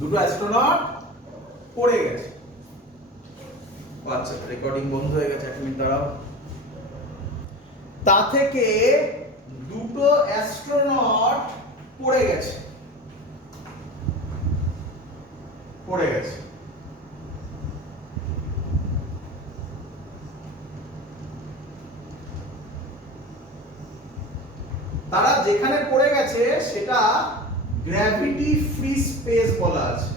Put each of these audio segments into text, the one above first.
দুটো অ্যাস্ট্রোনট পড়ে গেছে। আচ্ছা, রেকর্ডিং বন্ধ হয়ে গেছে, 1 মিনিট দাঁড়াও। তা থেকে দুটো অ্যাস্ট্রোনট পড়ে গেছে। তারা যেখানে পড়ে গেছে সেটা গ্র্যাভিটি ফ্রি স্পেস বলা আছে।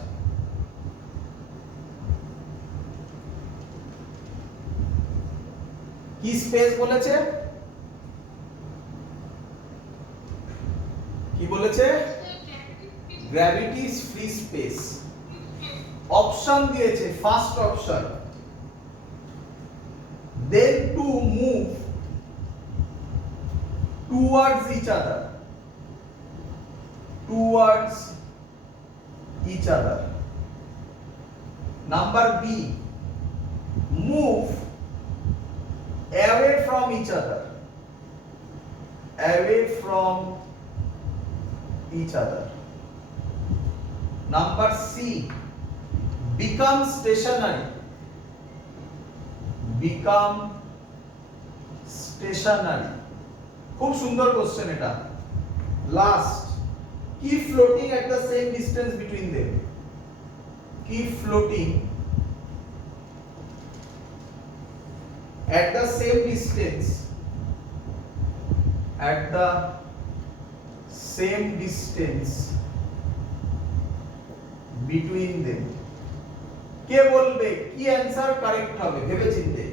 কি স্পেস বলেছে? কি বলেছে? Gravity free space. অপশন দিয়েছে, first option, then to move towards each other, number B, move away from each other, number C, become stationary, খুব সুন্দর কোশ্চেন এটা। Last, keep floating at the same distance between them, keep floating at the same distance between them। কে বলবে কি answer correct হবে ভেবে চিন্তে?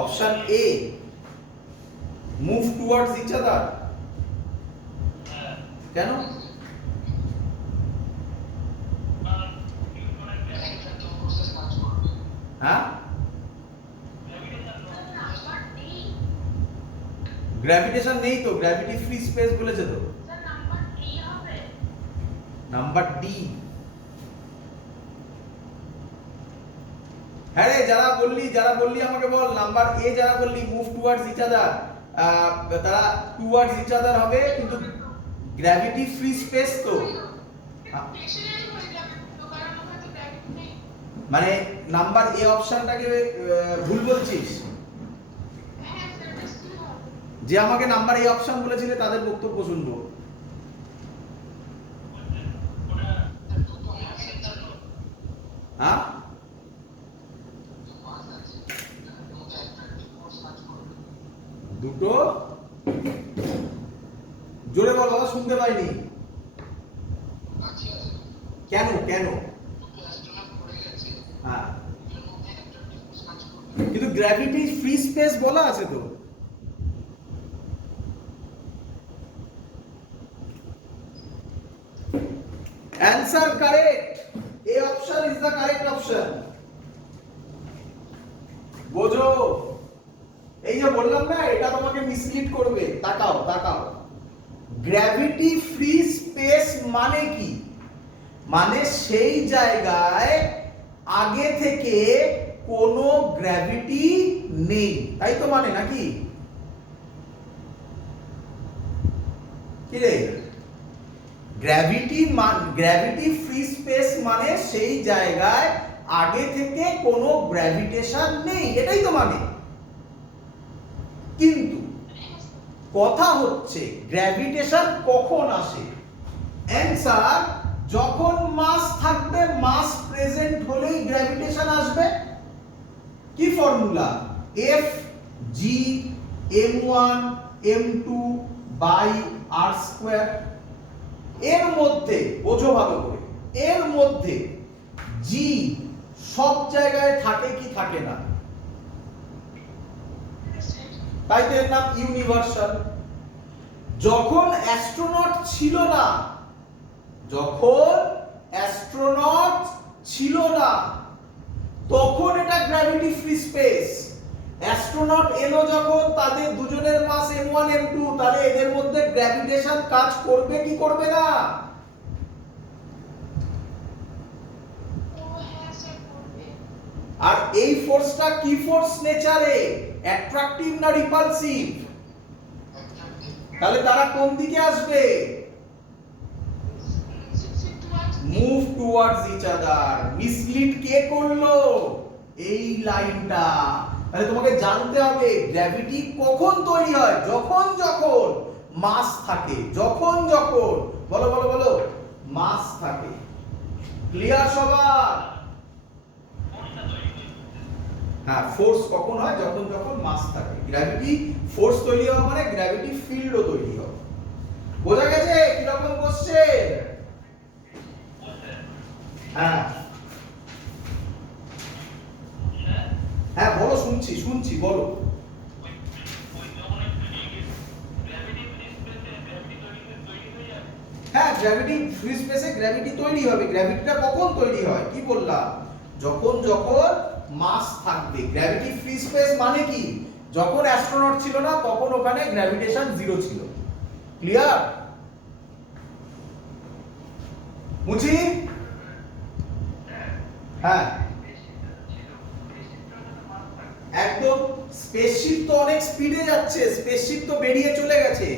Option A, move towards each other. কেন? হ্যাঁ, গ্র্যাভিটেশন নেই তো, গ্র্যাভিটি ফ্রি স্পেস বলেছে তো। Number D. হ্যাঁ রে, যারা বললি আমাকে বল। নাম্বার এ যারা বললি মুভ টুয়ার্ডস ইচ আদার, তারা টুয়ার্ডস ইচ আদার হবে, কিন্তু গ্র্যাভিটি ফ্রি স্পেস তো। মানে নাম্বার এ অপশনটাকে ভুল বলছিস? যে আমাকে নাম্বার এ অপশন বলেছিলে তাদের বক্তব্য শুনবো। হ্যাঁ, দুটো, জোরে বল বাবা, শুনতে পাইনি। কেন? হ্যাঁ, কিন্তু গ্র্যাভিটি ফ্রি স্পেস বলা আছে তো। Answer correct. A option is the correct option. বোঝো, এই যে বললাম না, এটা তোমাকে মিসলিড করবে। তাকাও। গ্র্যাভিটি ফ্রি স্পেস মানে কি? মানে সেই জায়গায় আগে থেকে কোনো গ্র্যাভিটি নেই, তাই তো মানে, নাকি? কি রে, গ্র্যাভিটি ফ্রি স্পেস মানে সেই জায়গায় আগে থেকে কোনো গ্র্যাভিটেশন নেই, এটাই তো মানে। কিন্তু কথা হচ্ছে গ্র্যাভিটেশন কখন আসে? অ্যানসার, যখন মাস থাকবে, মাস প্রেজেন্ট হলেই গ্র্যাভিটেশন আসবে। কি formula? F G m1 m2 by r square. এর মধ্যে বোঝো ভালো করে, এর মধ্যে G সব জায়গায় থাকে কি থাকে না? তাই তো এর নাম ইউনিভার্সাল। যখন অ্যাস্ট্রোনট ছিল না তখন এটা গ্র্যাভিটি ফ্রি স্পেস। অ্যাস্ট্রোনট এলো যখন, তাদের দুজনের মাস m1 m2, তাহলে এদের মধ্যে গ্র্যাভিটেশন কাজ করবে কি করবে না? আর এই ফোর্সটা কি ফোর্স নেচারে? অ্যাট্রাকটিভ না রিপালসিভ? তাহলে তারা কোন দিকে আসবে? Move towards each other. Mislead কে করলো? এই লাইনটা। তাহলে তোমাকে জানতে হবে গ্র্যাভিটি কখন তৈরি হয়? যখন যখন মাস থাকে। যখন যখন, বলো বলো বলো, মাস থাকে। ক্লিয়ার সবার? হ্যাঁ, ফোর্স কখন হয়? যখন যখন মাস থাকে। গ্র্যাভিটি ফোর্স তৈরি হওয়া মানে গ্র্যাভিটি ফিল্ডও তৈরি হবে। বোঝা গেছে কিরকম কোশ্চেন? হ্যাঁ হ্যাঁ বলো, শুনছি শুনছি, বলো। হ্যাঁ, গ্র্যাভিটি ফ্রি স্পেসে গ্র্যাভিটি তৈরি হবে। গ্র্যাভিটিটা কখন তৈরি হয়? কি বললাম? যখন যখন মাস থাকবে। গ্র্যাভিটি ফ্রি স্পেস মানে কি? যখন অ্যাস্ট্রোনট ছিল না তখন ওখানে গ্র্যাভিটেশন জিরো ছিল। ক্লিয়ার? বুঝি? হ্যাঁ একদম। স্পেসশিপ তো অনেক স্পিডে যাচ্ছে, স্পেসশিপ তো বেরিয়ে চলে গেছে।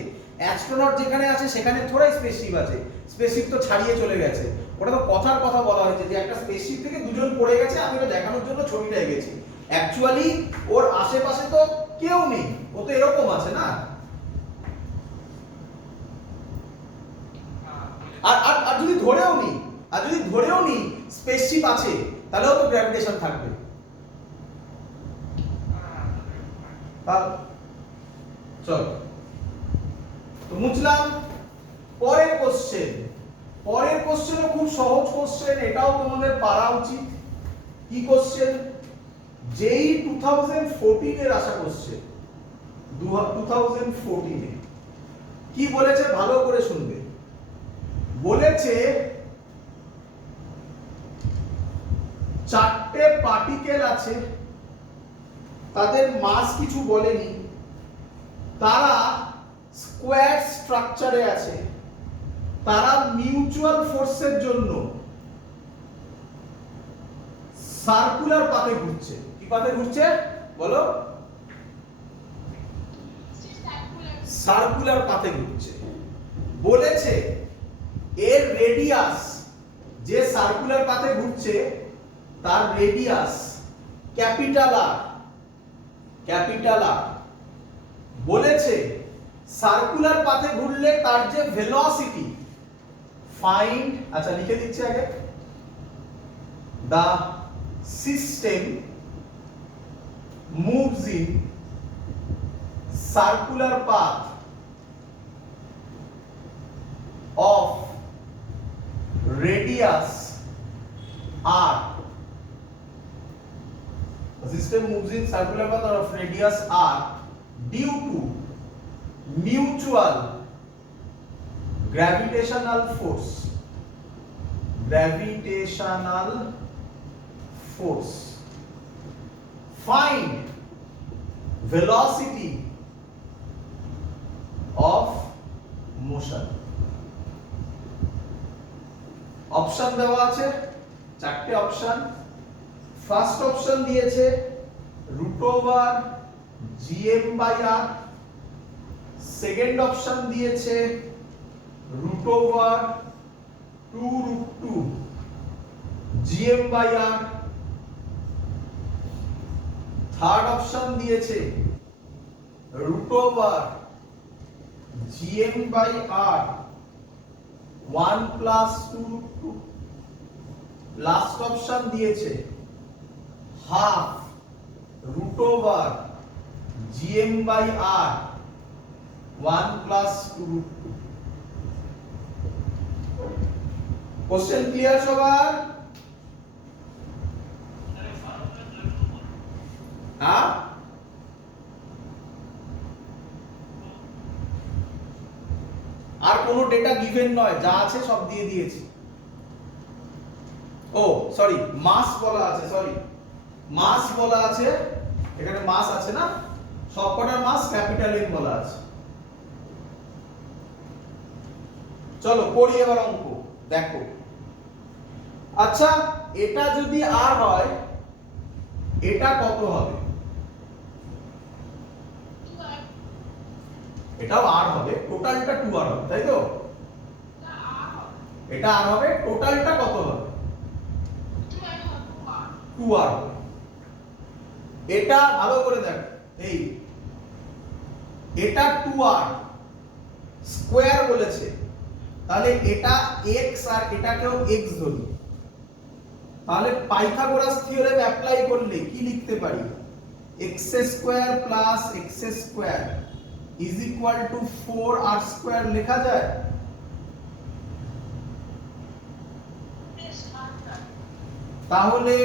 অ্যাস্ট্রোনট যেখানে আছে সেখানে থোড়াই স্পেসশিপ আছে, স্পেসশিপ তো ছাড়িয়ে চলে গেছে। ওটা তো কথার কথা বলা হয়েছে যে একটা স্পেসশিপ থেকে দুজন পড়ে গেছে, আমি ওটা দেখানোর জন্য ছবিটা এঁকেছি। অ্যাকচুয়ালি ওর আশেপাশে তো কেউ নেই, ও তো এরকম আছে না। আর আর আর যদি ধরেও নি, স্পেসশিপ আছে, তাহলেও তো গ্র্যাভিটেশন থাকবে। চলো তো মুছলাম। পরের কোশ্চেনও খুব সহজ কোশ্চেন, এটাও তোমাদের পারা উচিত। কি কোশ্চেন? যেই 2014 এর আসা কোশ্চেন। 2014 এ কি বলেছে ভালো করে শুনবে। বলেছে চারটে পার্টিকেল আছে, তাদের মাস কিছু বলেনি, তারা স্কোয়ার স্ট্রাকচারে আছে, তারা মিউচুয়াল ফোর্সের জন্য সার্কুলার পাথে ঘুরছে। কি পাথে ঘুরছে বলো? সার্কুলার পাথে ঘুরছে। বলেছে এর রেডিয়াস, যে সার্কুলার পাথে ঘুরছে তার রেডিয়াস ক্যাপিটাল আর। বলেছে সার্কুলার পাথে ঘুরলে তার যে ভেলোসিটি, ফাইন্ড, আচ্ছা লিখে দিচ্ছি আগে, the system moves in circular path of radius r. The system moves in circular path of radius r due to mutual gravitational force. Find velocity of motion. Option দেওয়া আছে, চারটে অপশন। ফার্স্ট অপশন দিয়েছে √/gm/r, second option দিয়েছে √2√2gm/r, third option দিয়েছে √gm/r 1 + 2√2, last option দিয়েছে half √gm/r 1 + 2√2। Question clear সবার? হ্যাঁ আর কোনো ডেটা গিভেন নয়, যা আছে সব দিয়ে দিয়েছি। ও সরি, মাস বলা আছে, এখানে মাস আছে না, সবকটার মাস ক্যাপিটাল এম বলা আছে। চলো করি এবার অঙ্ক, দেখো। আচ্ছা এটা যদি আর হয় এটা কত হবে? এটাও আর হবে, টোটালটা 2r হবে, তাই তো? এটা আর হবে, টোটালটা কত হবে? 2r। এটা ভালো করে দেখ, এই এটা 2r স্কয়ার বলেছে, তাহলে এটা x আর এটাকেও x ধরি, তাহলে পাইথাগোরাস থিওরেম অ্যাপ্লাই করলে কি লিখতে পারি? x square plus x square is equal two 4r square লেখা যায়? তাহলে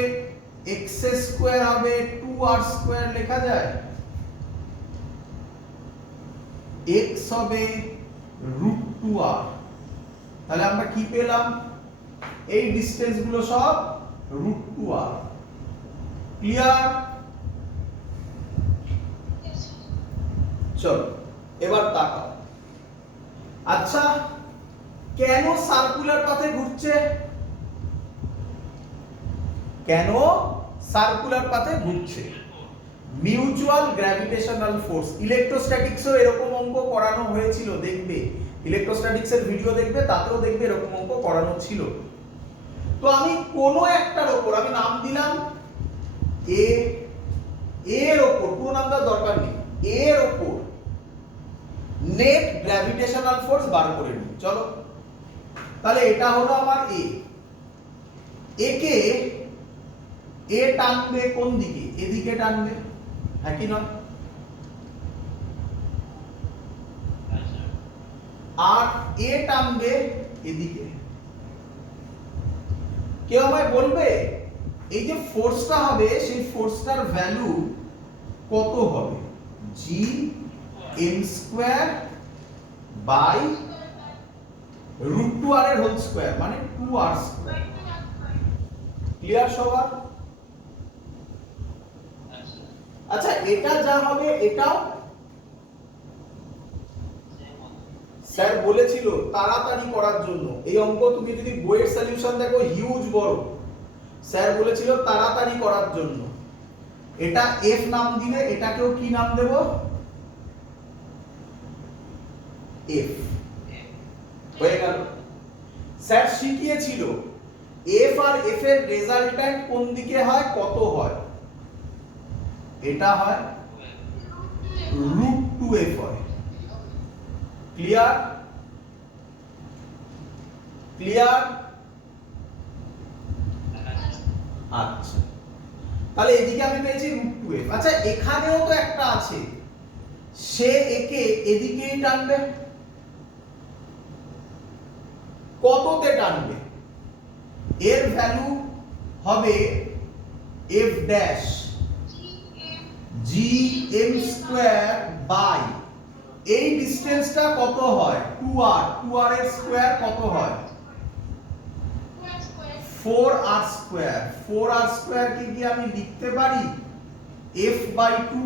x স্কয়ার হবে 2r স্কয়ার লেখা যায়, x হবে √2r। তাহলে আমরা কি পেলাম? এই ডিসটেন্স গুলো সব √2r। ক্লিয়ার? চলো এবার তাকাও। আচ্ছা, কেন সার্কুলার পাথে ঘুরছে? কেন সার্কুলার পাথে ঘুরছে? Mutual gravitational force. ইলেকট্রোস্ট্যাটিক্সও এরকম অঙ্ক করানো হয়েছিল, দেখবে ইলেকট্রোস্ট্যাটিক্সের ভিডিও দেখবে, তাতেও দেখবে এরকম অঙ্ক করানো ছিল। তো আমি কোনো একটার উপর আমি নাম দিলাম এ, এর উপর পুরো নাম দেওয়ার দরকার নেই, এর উপর নেট গ্র্যাভিটেশনাল ফোর্স বার করে নিই। চলো, তাহলে এটা হলো আমার এ। একে এ টানবে কোন দিকে? এদিকে টানবে, হ্যাঁ কি নয়? আর এ টানবে এদিকে। কেউ আমায় বলবে এই যে ফোর্সটা হবে সেই ফোর্সটার ভ্যালু কত হবে? জি এম স্কয়ার বাই √2r এর হোল স্কয়ার, মানে 2r স্কয়ার। ক্লিয়ার সবার? আচ্ছা, এটা যা হবে এটাও স্যার বলেছিল তাড়াতাড়ি করার জন্য। এই অঙ্ক তুমি যদি বইয়ের সলিউশন দেখো হিউজ বড়, স্যার বলেছিল তাড়াতাড়ি করার জন্য। এটা এফ নাম দিলে এটাকেও কি নাম দেব? এফ। হয়ে গেল। স্যার শিখিয়েছিল এফ আর এফ এর রেজাল্ট্যান্ট কোন দিকে হয়, কত হয়? এটা হয় √2f হয়। ক্লিয়ার? ক্লিয়ার? আচ্ছা, তাহলে এদিকে আমি পেয়েছি √2f। আচ্ছা, এখানেও তো একটা আছে, সে একে এদিকেই টানবে, কততে টানবে? এর ভ্যালু হবে f dash G M square by এই ডিসটেন্সটা কত হয়? 2r। 2r এর স্কয়ার কত হয়? 4r square. 4r স্কয়ার কে কি আমি লিখতে পারি f/2?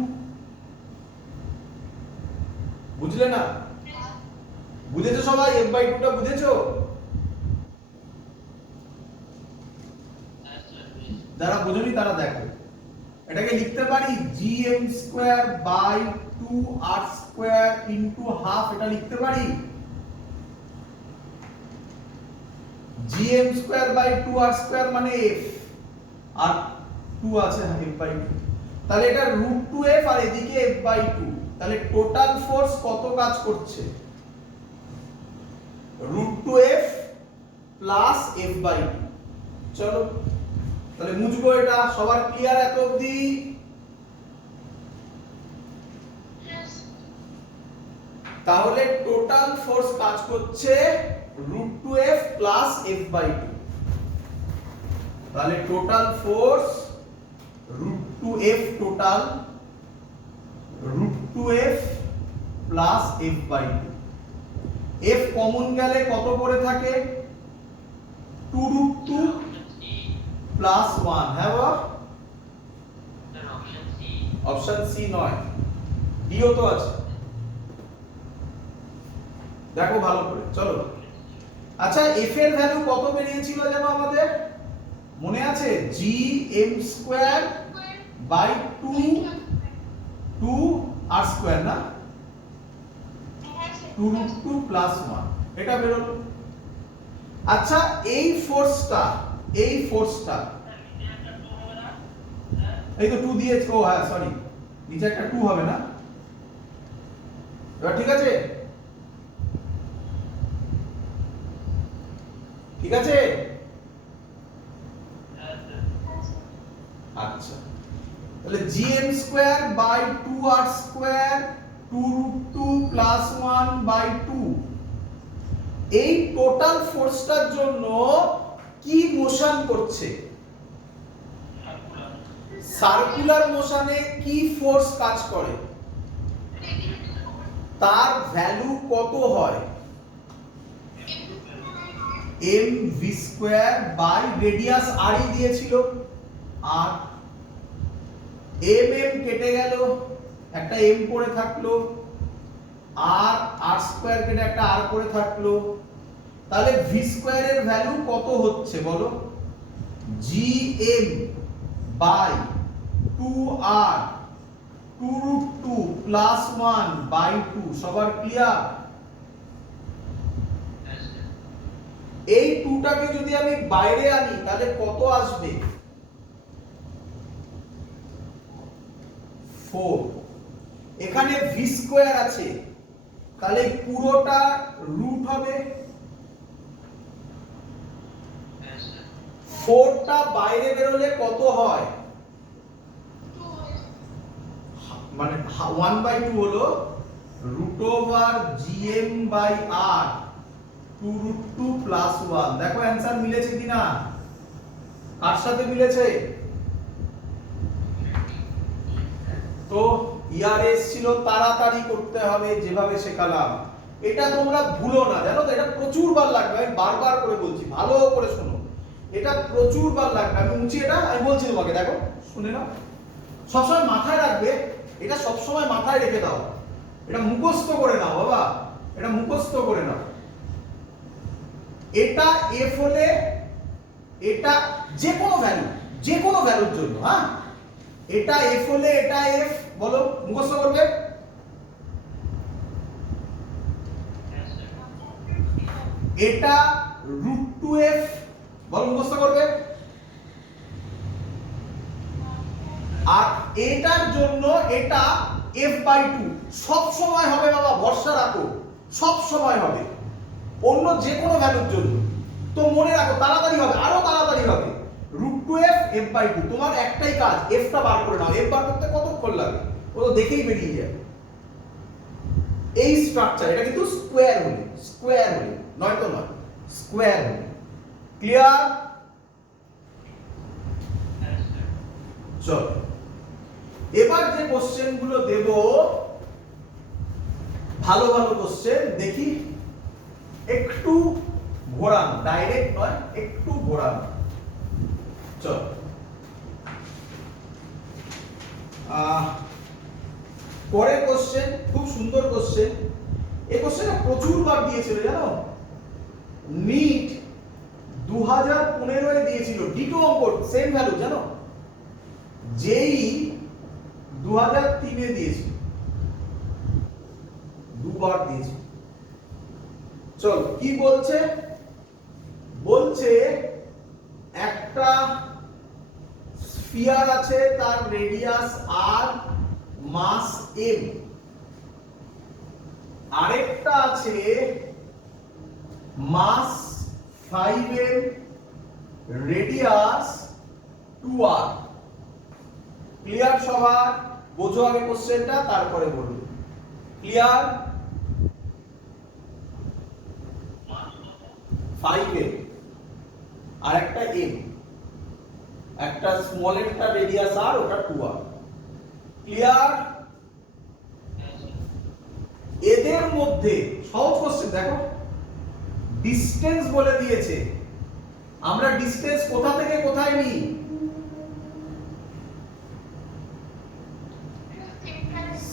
বুঝলে না? বুঝেছো সবাই? f/2 টা বুঝেছো? যারা বুঝোনি তারা দেখো, এটাকে লিখতে পারি gm square by 2r square into half. এটা লিখতে পারি gm square by 2r square মানে f, আর 2 আছে f/2। তাহলে এটা √2f আর এদিকে f/2। তাহলে টোটাল ফোর্স কত কাজ করছে? √2f plus f/2। চলো তাহলে মুছবো এটা। সবার ক্লিয়ার এত অবধি? তাহলে টোটাল ফোর্স কাজ করছে √2f প্লাস f/2। তাহলে total force √2f, total √2f plus f/2। f common গেলে কত করে থাকে? 2√2 প্লাস 1। হ্যাঁ বাবা, অপশন সি নয়, ডিও তো আছে। দেখো ভালো করে। চলো, আচ্ছা f এর ভ্যালু কত বেরিয়েছিল যেন আমাদের মনে আছে? G M square by 2 r square না? 2√2 প্লাস 1 এটা বেরোলো। আচ্ছা এই ফোর্সটা এই তো 2 দিয়েছে, ও হ্যাঁ সরি, নিচে একটা 2 হবে না, এবার ঠিক আছে, ঠিক আছে। আচ্ছা তাহলে gm square by 2r square 2√2 plus 1 by 2, এই টোটাল ফোর্সটার জন্য কি মোশন করছে? সার্কুলার মোশনে কি ফোর্স কাজ করে? তার ভ্যালু কত হয়? mv square by radius r ই দিয়েছিল r, mm কেটে গেল, একটা m পড়ে থাকলো, r স্কয়ার কেটে একটা r পড়ে থাকলো, তাহলে v স্কয়ারের ভ্যালু কত হচ্ছে বলো? gm by 2r 2√2 plus 1 by 2, সবার ক্লিয়ার? এই 2টাকে যদি আমি বাইরে আনি তাহলে কত আসবে? 4। এখানে v স্কয়ার আছে, তাহলে পুরোটা রুট হবে, 4টা বাইরে বেরোলে কত হয়? মানে 1/2 হলো √gm/r 2√2 প্লাস 1। দেখো অ্যানসার মিলেছে কিনা, কার সাথে মিলেছে? তো ইয়ারএস ছিল তাড়াতাড়ি করতে হবে যেভাবে শেখালাম, এটা তোমরা ভুলো না, জানো তো এটা প্রচুর বার লাগবে, আমি বারবার করে বলছি, ভালো করে শোনো, এটা প্রচুর বার লাগবে। আমি এটা আমি বলছি তোমাকে, দেখো শুনে নাও, সবসময় মাথায় রাখবে, এটা সবসময় মাথায় রেখে দাও, এটা মুখস্থ করে নাও বাবা, এটা মুখস্থ করে নাও। এটা এফ হলে এটা যে কোনো ভ্যালুর জন্য, হ্যাঁ এটা এফ হলে এটা এফ, বলো মুখস্থ করবে। এটা √2f, বলো মুখস্থ করবে। আর এটার জন্য এটা f/2 সব সময় হবে বাবা, ভরসা রাখো, সব সময় হবে, অন্য যে কোনো ভ্যালুর জন্য। তো মনে রাখো তাড়াতাড়ি হবে, আরো তাড়াতাড়ি হবে, √2f f/2, তোমার একটাই কাজ f টা বার করে নাও। f বার করতে কতক্ষণ লাগে ও তো দেখেই বেরিয়ে যাবে। এই স্ট্রাকচার, এটা কিন্তু স্কয়ার হলে নয়তো নয়, স্কয়ার হলে। ক্লিয়ার? চল এবার যে কোশ্চেন গুলো দেব, ভালো ভালো কোশ্চেন দেখি, একটু ঘোরানো, ডাইরেক্ট নয়, একটু ঘোরানো। চল পরের কোশ্চেন খুব সুন্দর কোশ্চেন, এই কোশ্চেনটা প্রচুর বার দিয়েছিল জানো, নিট 2015 এ দিয়েছিল, ডিটো অঙ্ক, সেম ভ্যালু জানো, জেই 2003 এ দিয়েছিল, দুবার দিয়েছে। চল কি বলছে? বলছে একটা স্ফিয়ার আছে, তার রেডিয়াস r, মাস m, আরেকটা আছে মাস 5m, রেডিয়াস 2r। ক্লিয়ার সবার? বোঝো আগে কোশ্চেনটা, তারপরে বলবো। ক্লিয়ার? 5m আর একটা m, একটা স্মল একটা রেডিয়াস r, ওটা 2r। ক্লিয়ার? এদের মধ্যে সহজ কোশ্চেন দেখো, ডিসটেন্স বলে দিয়েছে, আমরা ডিসটেন্স কোথা থেকে কোথায় নিই?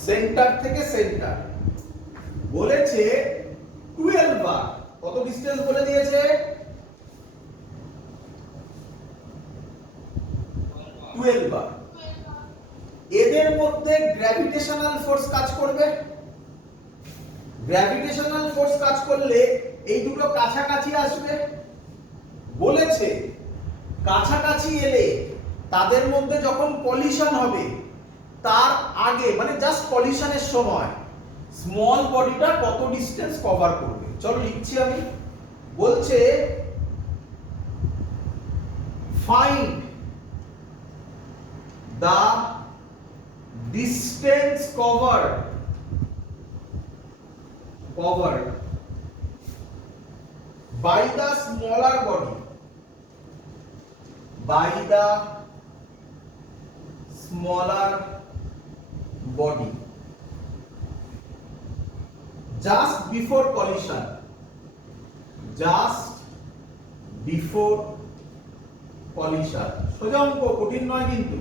সেন্টার থেকে সেন্টার। বলেছে 12 বার, কত ডিসটেন্স বলে দিয়েছে? 12 বার। এদের মধ্যে গ্র্যাভিটেশনাল ফোর্স কাজ করবে, গ্র্যাভিটেশনাল ফোর্স কাজ করলে এই দুটো কাছাকাছি আসবে, বলেছে কাছাকাছি এলে তাদের মধ্যে যখন কলিশন হবে তার আগে মানে জাস্ট কলিশনের সময় স্মল বডিটা কত ডিসটেন্স কভার করবে। চলো লিখছি আমি। বলছে find the distance covered by the smaller body just before collision সোজা অঙ্ক, কঠিন নয় কিন্তু।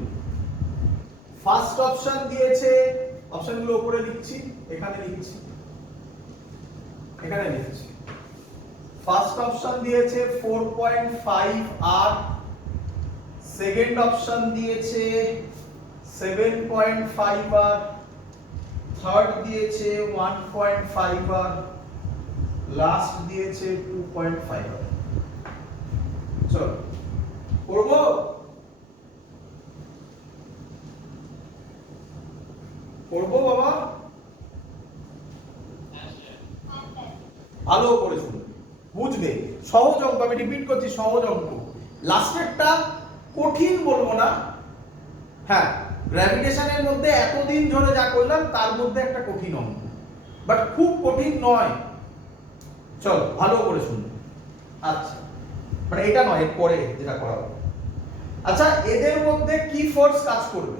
ফার্স্ট অপশন দিয়েছে, অপশনগুলো উপরে লিখছি, এখানে লিখছি। ফার্স্ট অপশন দিয়েছে 4.5 আর, সেকেন্ড অপশন দিয়েছে 7.5 আর, থার্ড দিয়েছে 1.5 আর, লাস্ট দিয়েছে 2.5 আর। চলো করবো। করবো বাবা, ভালো করে শুনবে, বুঝবে। সহজ অঙ্ক, আমি রিপিট করছি, সহজ অঙ্ক। লাস্টেরটা কঠিন বলবো না, হ্যাঁ গ্র্যাভিটেশনের মধ্যে এতদিন ধরে যা করলাম তার মধ্যে একটা কঠিন অঙ্ক, বাট খুব কঠিন নয়। চলো ভালো করে শুনবে। আচ্ছা মানে এটা নয়, এর পরে যেটা করা হবে। আচ্ছা এদের মধ্যে কি ফোর্স কাজ করবে?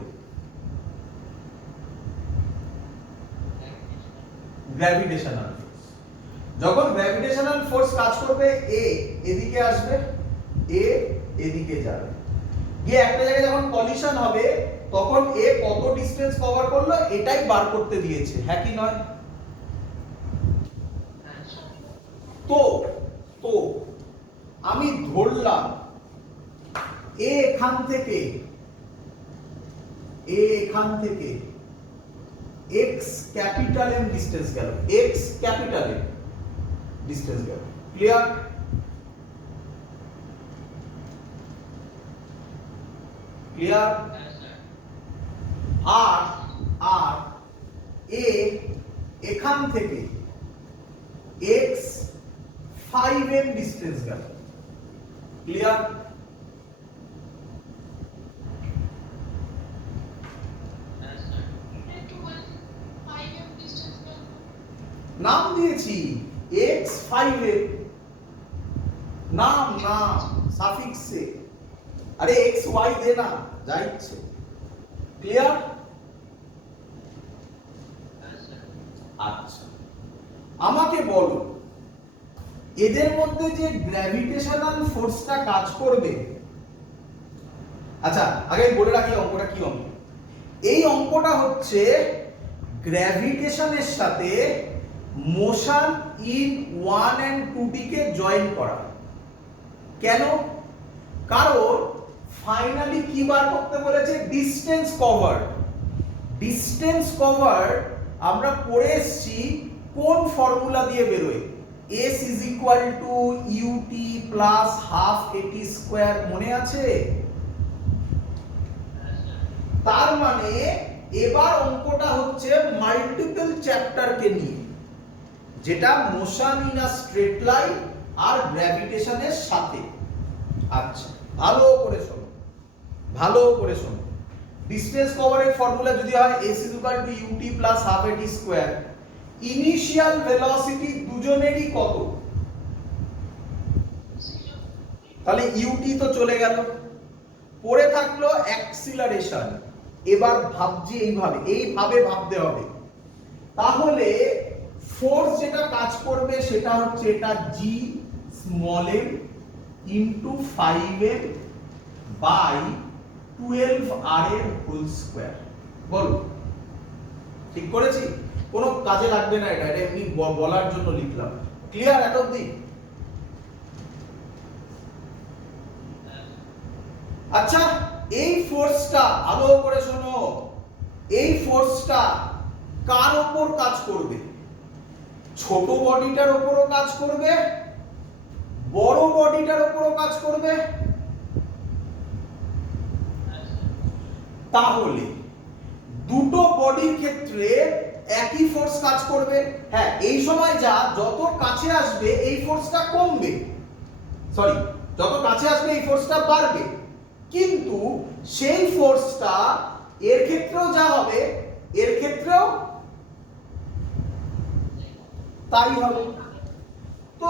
Gravitational force. যখন গ্র্যাভিটেশনাল ফোর্স কাজ করবে, এ এদিকে আসবে, এ এদিকে যাবে, গিয়ে একটা জায়গায় যখন কলিশন হবে তখন এ কত ডিসটেন্স কভার করলো এটাই বার করতে দিয়েছে, হ্যাঁ কি নয়? তো তো আমি ধরলাম এ এখান থেকে x ক্যাপিটাল M ডিসটেন্স গেল, x ক্যাপিটাল M ডিসটেন্স গেল। ক্লিয়ার? ক্লিয়ার? আর এ এখান থেকে x 5m ডিসটেন্স গেল। ক্লিয়ার? নাম দিয়েছি x 5m, নাম সাফিক্সে। আরে x y দে না, যা ইচ্ছে। ক্লিয়ার? আচ্ছা আমাকে বলো এদের মধ্যে যে গ্র্যাভিটেশনাল ফোর্সটা কাজ করবে, আচ্ছা আগে বলে রাখি অঙ্কটা কি অঙ্ক। এই অঙ্কটা হচ্ছে গ্র্যাভিটেশনের সাথে motion in 1 and 2D K join করা। কেন? কারণ ফাইনালি কি বার করতে বলেছে? Distance cover. ডিসটেন্স কভার আমরা পড়ে এসেছি কোন ফর্মুলা দিয়ে বেরোয়? s is equal to ut plus half at square, মনে আছে? তার মানে এবার অঙ্কটা হচ্ছে মাল্টিপল চ্যাপ্টারকে নিয়ে, যেটা motion in a straight line আর গ্র্যাভিটেশনের সাথে। আচ্ছা ভালো করে শোনো, ভালো করে শোনো। ডিসটেন্স কভারের ফর্মুলা যদি হয় s is equal to ut plus half at square, initial velocity দুজনেরই কত? তাহলে ut তো চলে গেল, পড়ে থাকলো অ্যাক্সিলারেশন। এবার ভাবছি এইভাবে ভাবতে হবে। তাহলে ফোর্স যেটা কাজ করবে সেটা হচ্ছে এটা g small m into 5m by 12r এর হোল স্কয়ার। বলো ঠিক করেছি? কোনো কাজে লাগবে না, এটা এমনি বলার জন্য লিখলাম। ক্লিয়ার এত অবধি? আচ্ছা এই ফোর্সটা ভালো করে শোনো, এই ফোর্সটা কার উপর কাজ করবে? ছোট বডিটার উপরও কাজ করবে, বড় বডিটার উপরও কাজ করবে। তাহলে দুটো বডির ক্ষেত্রে একই ফোর্স কাজ করবে। হ্যাঁ, এই সময় যা যত কাছে আসবে এই ফোর্সটা কমবে, সরি যত কাছে আসবে এই ফোর্সটা বাড়বে, কিন্তু সেই ফোর্সটা এর ক্ষেত্রেও যা হবে এর ক্ষেত্রেও তাই হবে। তো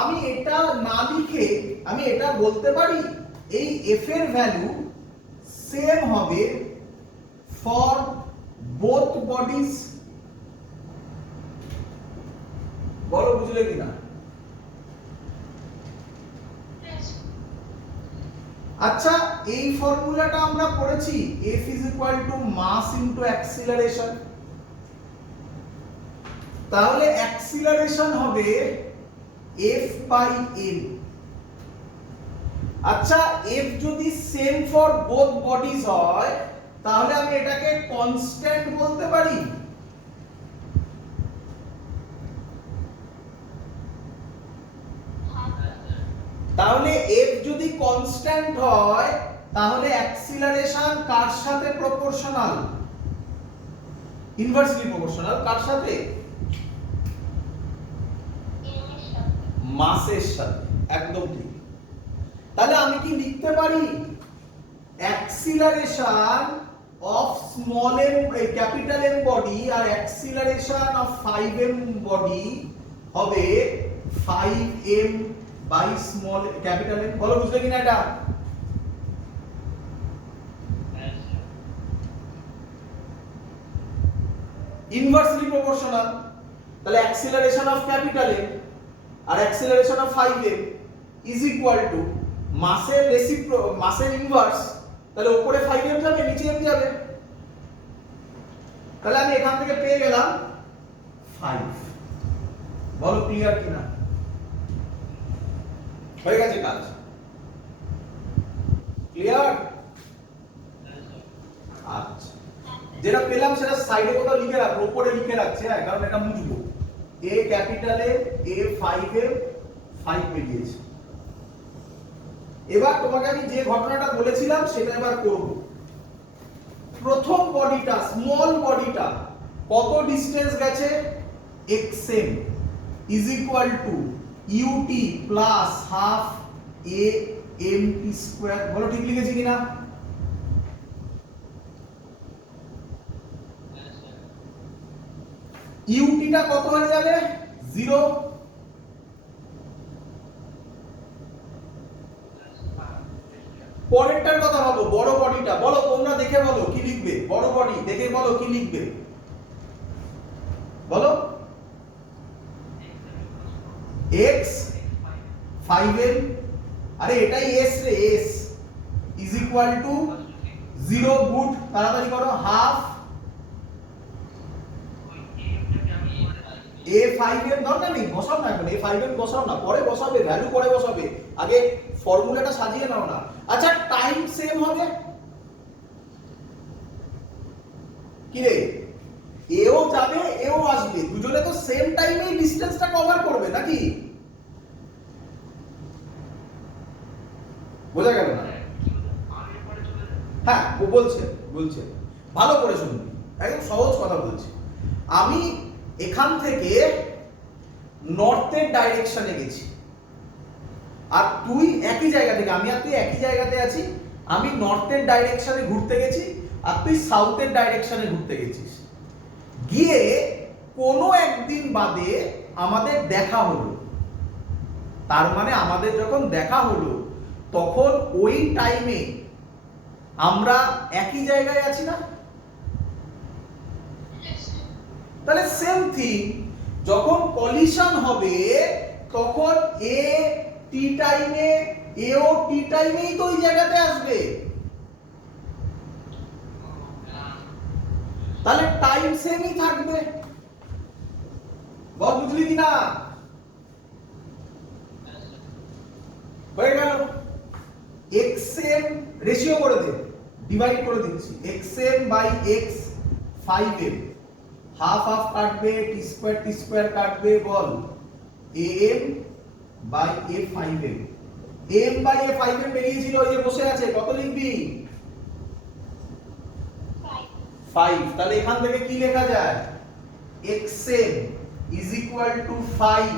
আমি এটা না লিখে আমি এটা বলতে পারি এই এফ এর ভ্যালু সেম হবে ফর বোথ বডিজ। বলো বুঝলে কিনা? আচ্ছা, এই ফর্মুলাটা আমরা পড়েছি F is equal to mass into acceleration। তাহলে অ্যাক্সিলারেশন হবে F by m। আচ্ছা, F যদি সেম ফর বোথ বডিজ হয় তাহলে আমি এটাকে কনস্ট্যান্ট বলতে পারি। তাহলে F যদি কনস্ট্যান্ট হয় তাহলে অ্যাক্সিলারেশন কার সাথে প্রপোর্শনাল? Inversely proportional. কার সাথে? মাসের সাথে। একদম ঠিক। তাহলে আমি কি লিখতে পারি acceleration of small m capital M body আর অ্যাক্সিলারেশন অফ 5m বডি হবে 5m by small capital M। বলো বুঝলে কিনা এটা? Inversely proportional. তাহলে অ্যাক্সিলারেশন অফ ক্যাপিটাল M আর acceleration of 5m is equal to মাসের মাসের ইনভার্স। তাহলে উপরে 5m যাবে, নিচে m যাবে। তাহলে আমি এখান থেকে পেয়ে গেলাম 5। বলো ক্লিয়ার কিনা? হয়ে গেছে কাজ? ক্লিয়ার? আচ্ছা, যেটা পেলাম সেটা সাইডে কোথাও লিখে রাখবো, উপরে লিখে রাখছি, হ্যাঁ, কারণ এটা মুছবো। A ক্যাপিটালে A 5m 5 বেরিয়েছে। এবার তোমাকে আমি যে ঘটনাটা বলেছিলাম সেটা এবার করব। প্রথম বডিটা, স্মল বডিটা কত ডিসটেন্স গেছে? xm is equal two ut plus half amt square. বলো ঠিক লিখেছি কিনা? ut টা কত হয়ে যাবে? 0। পরেরটার কথা ভাবো, বড় বডিটা। বলো তোমরা দেখে বলো কি লিখবে? বড় বডি দেখে বলো কি লিখবে? বলো। x 5m, আরে এটাই s রে, s is equal two 0। Good, তাড়াতাড়ি করো। হাফ a 5m দরকার নেই, বসাও না এখন। a 5m বসাও না, পরে বসাবে, ভ্যালু পরে বসাবে, আগে ফর্মুলাটা সাজিয়ে নাও না। আচ্ছা, টাইম সেম হবে কি রে? এও যাবে এও আসবে, দুজনে তো সেম টাইমেই ডিসটেন্সটা কভার করবে নাকি? বোঝা গেল না? হ্যাঁ, ও বলছে ভালো করে শুনবি, একদম সহজ কথা বলছি। আমি এখান থেকে নর্থের ডাইরেকশনে গেছি আর তুই একই জায়গা থেকে, আমি আর তুই একই জায়গাতে আছি। আমি নর্থের ডাইরেকশনে ঘুরতে গেছি আর তুই সাউথের ডাইরেকশনে ঘুরতে গেছিস। গিয়ে কোনো একদিন বাদে আমাদের দেখা হলো। তার মানে আমাদের যখন দেখা হলো তখন ওই টাইমে আমরা একই জায়গায় আছি না? তাহলে সেম থিং, যখন কলিশন হবে তখন এ টি টাইমে এও টি টাইমেই তো ওই জায়গাতে আসবে। তাহলে টাইম সেমই থাকবে। বল বুঝলি কি না? হয়ে গেল। xm রেশিও করে দে, ডিভাইড করে দিচ্ছি। xm by x 5m half half কাটবে, টি স্কয়ার কাটবে, বল am by a5m। m by a5m বেরিয়েছিল, ওই যে বসে আছে, কত লিখবি? 5। তাহলে এখান থেকে কি লেখা যায়? xm is equal to 5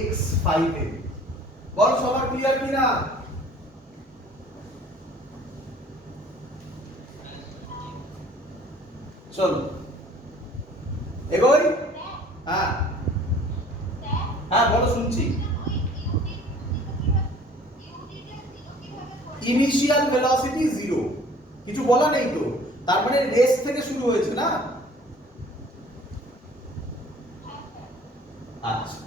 x 5m। বল সবার ক্লিয়ার কিনা? চলো এগোই। হ্যাঁ হ্যাঁ বলো, শুনছি। ইনিশিয়াল ভেলোসিটি 0, কিছু বলা নেই তো, তার মানে রেস থেকে শুরু হয়েছে না? আচ্ছা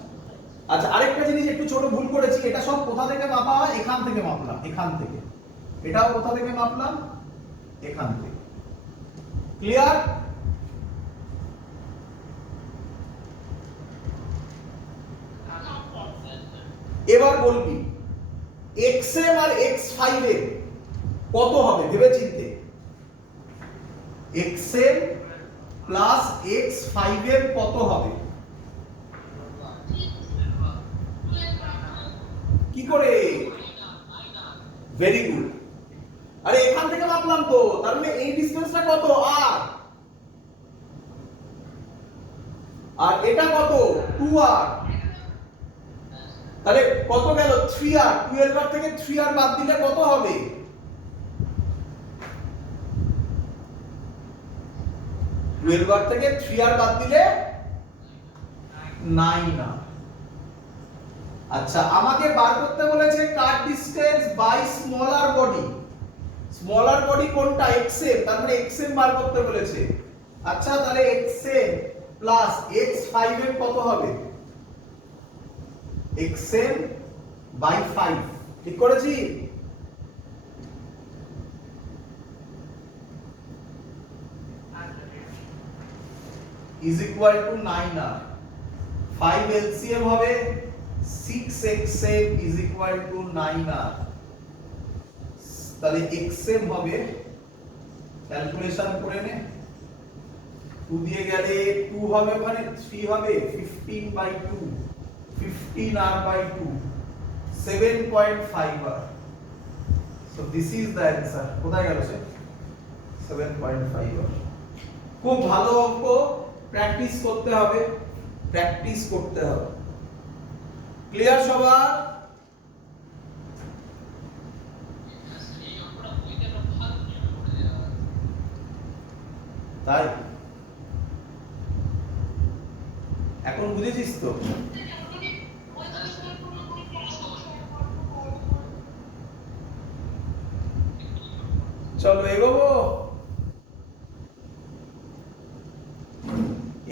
আচ্ছা, আরেকটা জিনিস একটু ছোট ভুল করেছি, এটা সব কোথা থেকে মাপা হয়? এখান থেকে মাপলাম, এখান থেকে। এটাও কোথা থেকে মাপলাম? এখান থেকে। ক্লিয়ার? এবার বলবি xm আর x5m কত হবে ভেবে চিনতে। xm প্লাস x5m কত হবে? কি করে? Very good. আরে এখান থেকে মাপলাম তো, তার মানে এই ডিসটেন্সটা কত? আর এটা কত? 2r। তাহলে কত গেল? 3r। 12r থেকে 3r বাদ দিলে কত হবে? 12r থেকে 3r বাদ দিলে 9r। আচ্ছা, আমাকে বার করতে বলেছে cut distance by smaller body. Smaller body কোনটা? xm, তার মানে xm বার করতে বলেছে। আচ্ছা, তাহলে xm প্লাস x5m কত হবে? xm বাই 5, ঠিক করেছি? is equal to 9r। 5 LCM হবে 6xm is equal to 9r। তাহলে xm হবে, ক্যালকুলেশন করে নে, 2 দিয়ে গেলে 2 হবে, মানে 3 হবে, 15 by 2, 15r by 2, 7.5r। so this is the answer। কোথায় গেল সে? 7.5r। খুব ভালো অঙ্ক, প্র্যাকটিস করতে হবে, প্র্যাকটিস করতে হবে। ক্লিয়ার সবার? তাই এখন বুঝেছিস তো? চলো এগোবো।